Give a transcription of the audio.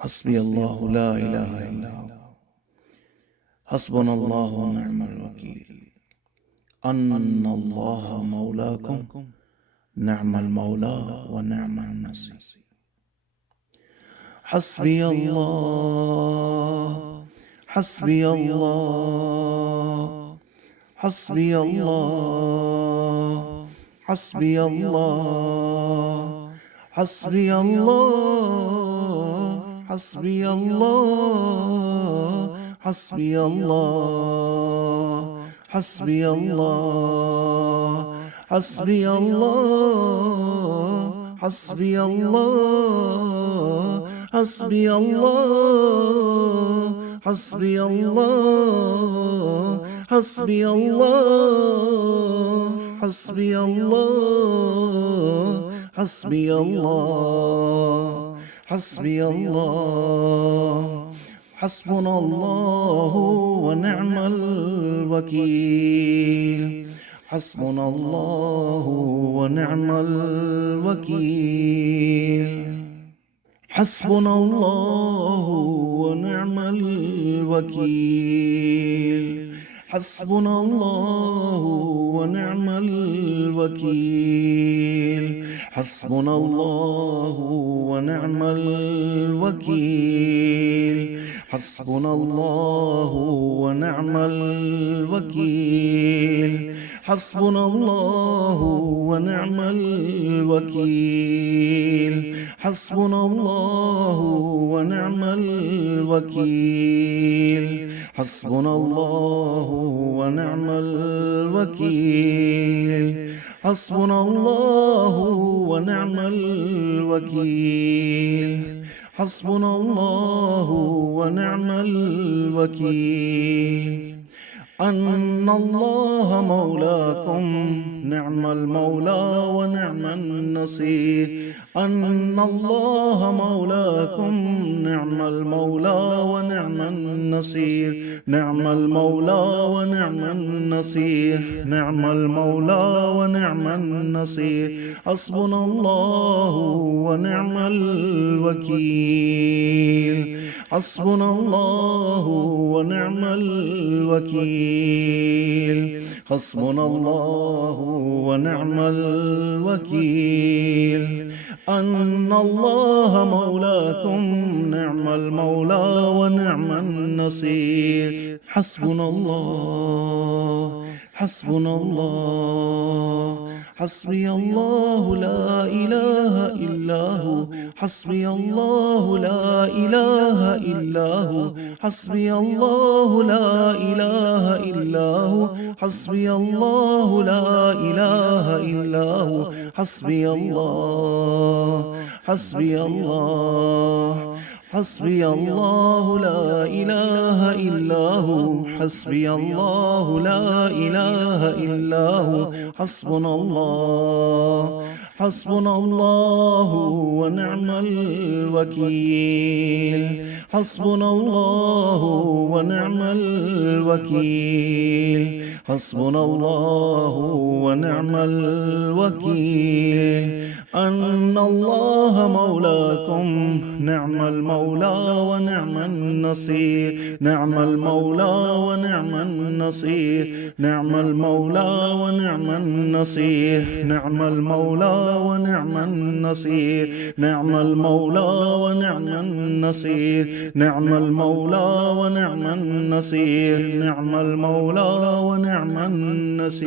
حسبي الله لا إله إلا هو حسبنا الله ونعم الوكيل أن الله مولاكم نعم المولى ونعم النصير. حسبي الله حسبي الله حسبي الله حسبي الله حسبي الله حسبي الله حسبي الله حسبي الله حسبي الله حسبي الله حسبي الله حسبي الله حسبي الله حسبي الله حسبي الله حسبي الله حسبنا الله ونعم الوكيل حسبنا الله ونعم الوكيل حسبنا الله ونعم الوكيل حسبنا الله ونعم الوكيل حسبنا الله ونعم الوكيل حسبنا الله ونعم الوكيل حسبنا الله ونعم الوكيل حسبنا الله ونعم الوكيل حسبنا الله ونعم الوكيل حسبنا الله ونعم الوكيل حسبنا الله ونعم الوكيل أن الله مولاكم نعم المولى ونعم النصير أن الله مولاكم نعم المولى ونعم النصير نعم المولى ونعم النصير نعم المولى ونعم النصير حسبنا الله ونعم الوكيل حسبنا الله ونعم الوكيل حسبنا الله ونعم الوكيل أن الله مولاكم نعم المولى ونعم النصير حسبنا الله حسبنا الله حسبي الله لا إله إلا هو حسبي الله لا إله إلا هو حسبي الله لا إله إلا هو حسبي الله لا إله إلا هو حسبي الله حسبي الله حسبي الله لا إله إلا هو حسبي الله لا إله إلا هو حسبنا الله حسبنا الله ونعم الوكيل حسبنا الله ونعم الوكيل حسبنا الله ونعم الوكيل أن الله مولاكم نعم المولى ونعم النصير نعم المولى ونعم النصير نعم المولى ونعم النصير نعم المولى ونعم النصير نعم المولى ونعم النصير نعم المولى ونعم النصير نعم المولى ونعم النصير.